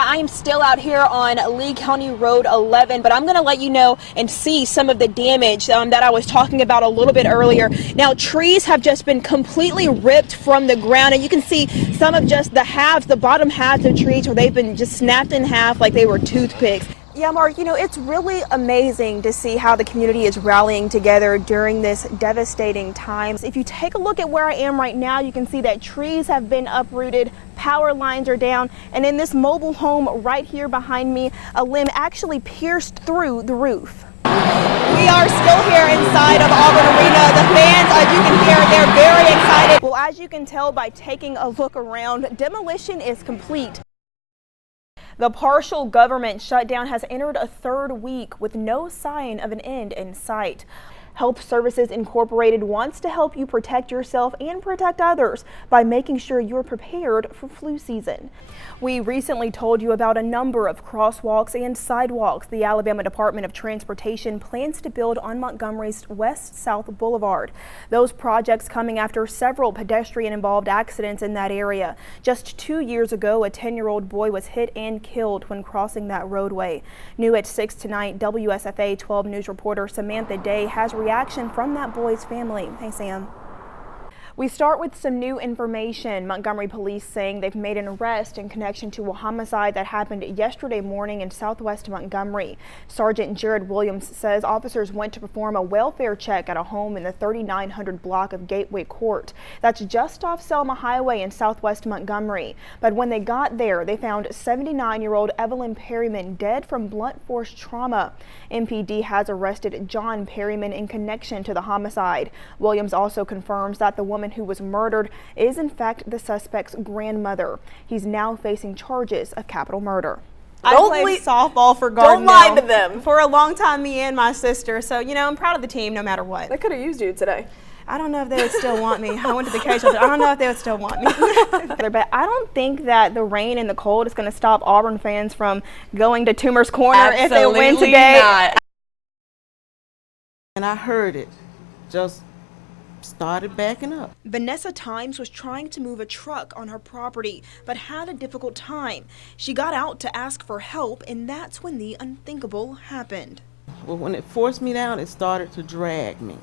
I'm still out here on Lee County Road 11, but I'm going to let you know and see some of the damage that I was talking about a little bit earlier. Now, trees have just been completely ripped from the ground, and you can see some of just the halves, the bottom halves of trees where they've been just snapped in half like they were toothpicks. Yeah, Mark, you know, it's really amazing to see how the community is rallying together during this devastating time. If you take a look at where I am right now, you can see that trees have been uprooted, power lines are down, and in this mobile home right here behind me, a limb actually pierced through the roof. We are still here inside of Auburn Arena. The fans, as you can hear, they're very excited. Well, as you can tell by taking a look around, demolition is complete. The partial government shutdown has entered a third week with no sign of an end in sight. Health Services Incorporated wants to help you protect yourself and protect others by making sure you're prepared for flu season. We recently told you about a number of crosswalks and sidewalks the Alabama Department of Transportation plans to build on Montgomery's West-South Boulevard. Those projects coming after several pedestrian-involved accidents in that area. Just 2 years ago, a 10-year-old boy was hit and killed when crossing that roadway. New at 6 tonight, WSFA 12 News reporter Samantha Day has reaction from that boy's family. Hey, Sam. We start with some new information. Montgomery police saying they've made an arrest in connection to a homicide that happened yesterday morning in southwest Montgomery. Sergeant Jared Williams says officers went to perform a welfare check at a home in the 3900 block of Gateway Court. That's just off Selma Highway in southwest Montgomery. But when they got there, they found 79-year-old Evelyn Perryman dead from blunt force trauma. MPD has arrested John Perryman in connection to the homicide. Williams also confirms that the woman who was murdered is in fact the suspect's grandmother. He's now facing charges of capital murder. I played softball for Garden. Don't lie to them. For a long time, me and my sister. So, you know, I'm proud of the team no matter what. They could have used you today. I don't know if they would still want me. I went to the cage. I don't know if they would still want me. But I don't think that the rain and the cold is going to stop Auburn fans from going to Toomer's Corner if they win today. Not. And I heard it. Just started backing up. Vanessa Times was trying to move a truck on her property, but had a difficult time. She got out to ask for help, and that's when the unthinkable happened. Well, when it forced me down, it started to drag me.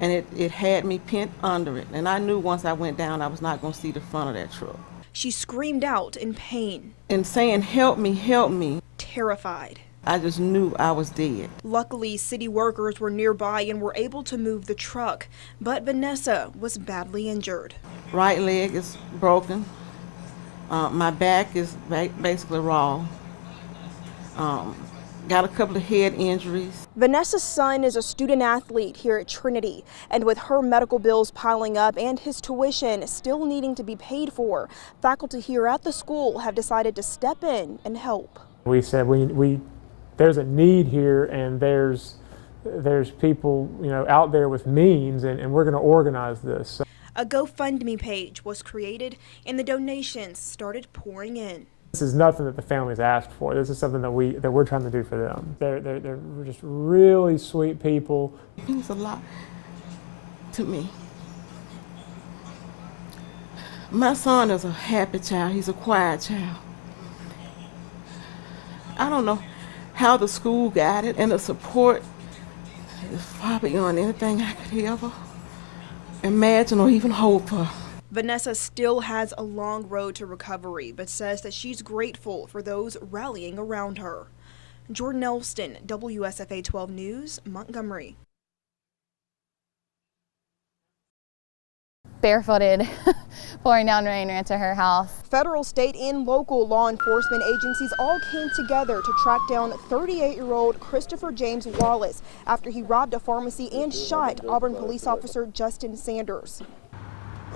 And it had me pinned under it. And I knew once I went down, I was not going to see the front of that truck. She screamed out in pain. And saying, help me, help me. Terrified. I just knew I was dead. Luckily, city workers were nearby and were able to move the truck, but Vanessa was badly injured. Right leg is broken. My back is basically raw. Got a couple of head injuries. Vanessa's son is a student athlete here at Trinity, and with her medical bills piling up and his tuition still needing to be paid for, faculty here at the school have decided to step in and help. We said there's a need here, and there's people, you know, out there with means, and we're going to organize this. A GoFundMe page was created and the donations started pouring in. This is nothing that the families asked for. This is something that we're trying to do for them. They're just really sweet people. It means a lot to me. My son is a happy child. He's a quiet child. I don't know how the school got it, and the support is far beyond anything I could ever imagine or even hope for. Vanessa still has a long road to recovery, but says that she's grateful for those rallying around her. Jordyn Elston, WSFA 12 News, Montgomery. Barefooted, pouring down rain, ran to her house. Federal, state, and local law enforcement agencies all came together to track down 38-year-old Christopher James Wallace after he robbed a pharmacy and shot Auburn police officer Justin Sanders.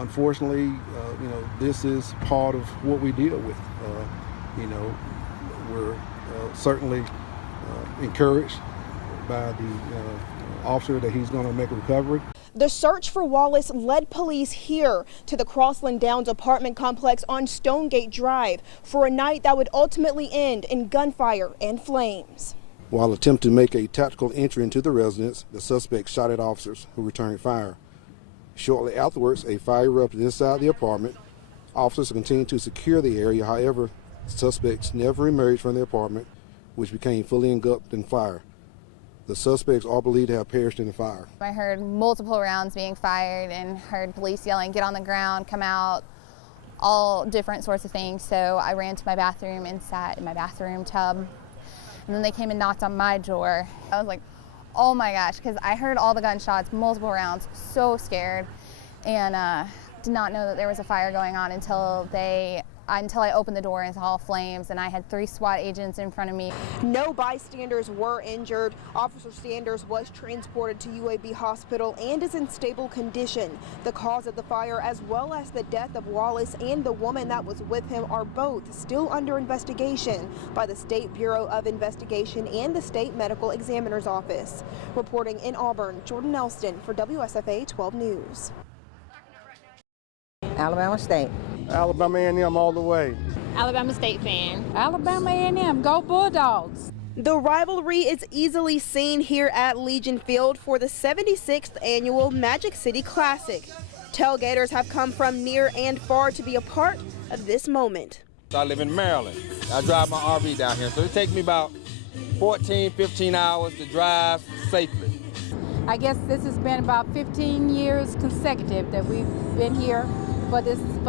Unfortunately, you know, this is part of what we deal with. You know, we're certainly encouraged by the officer that he's going to make a recovery. The search for Wallace led police here to the Crossland Downs apartment complex on Stonegate Drive for a night that would ultimately end in gunfire and flames. While attempting to make a tactical entry into the residence, the suspect shot at officers who returned fire. Shortly afterwards, a fire erupted inside the apartment. Officers continued to secure the area. However, Suspects never emerged from their apartment, which became fully engulfed in fire. The suspects are believed to have perished in the fire. I heard multiple rounds being fired and heard police yelling, "Get on the ground, come out," all different sorts of things. So I ran to my bathroom and sat in my bathroom tub. And then they came and knocked on my door. I was like, oh my gosh, because I heard all the gunshots, multiple rounds, so scared. And did not know that there was a fire going on until I opened the door and saw flames, and I had 3 SWAT agents in front of me. No bystanders were injured. Officer Sanders was transported to UAB Hospital and is in stable condition. The cause of the fire, as well as the death of Wallace and the woman that was with him, are both still under investigation by the State Bureau of Investigation and the State Medical Examiner's Office. Reporting in Auburn, Jordyn Elston for WSFA 12 News. Alabama State. Alabama A&M all the way. Alabama State fan. Alabama A&M, go Bulldogs. The rivalry is easily seen here at Legion Field for the 76th annual Magic City Classic. Tailgaters have come from near and far to be a part of this moment. I live in Maryland. I drive my RV down here, so it takes me about 14, 15 hours to drive safely. I guess this has been about 15 years consecutive that we've been here for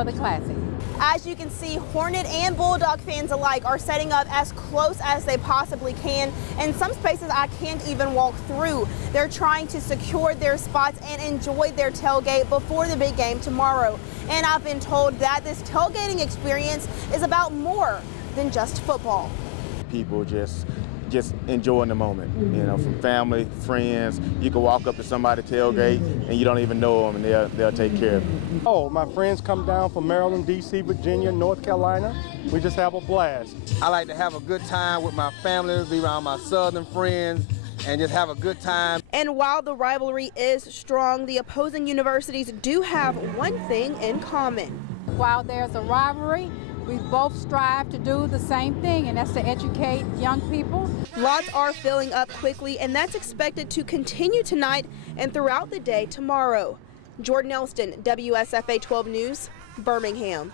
the Classic. As you can see, Hornet and Bulldog fans alike are setting up as close as they possibly can. In some spaces I can't even walk through. They're trying to secure their spots and enjoy their tailgate before the big game tomorrow. And I've been told that this tailgating experience is about more than just football. People just enjoying the moment, you know, from family, friends. You can walk up to somebody tailgate and you don't even know them, and they'll take care of you. Oh, my friends come down from Maryland, D.C., Virginia, North Carolina. We just have a blast. I like to have a good time with my family, be around my southern friends, and just have a good time. And while the rivalry is strong, the opposing universities do have one thing in common. While there's a rivalry, we both strive to do the same thing, and that's to educate young people. Lots are filling up quickly, and that's expected to continue tonight and throughout the day tomorrow. Jordyn Elston, WSFA 12 News, Birmingham.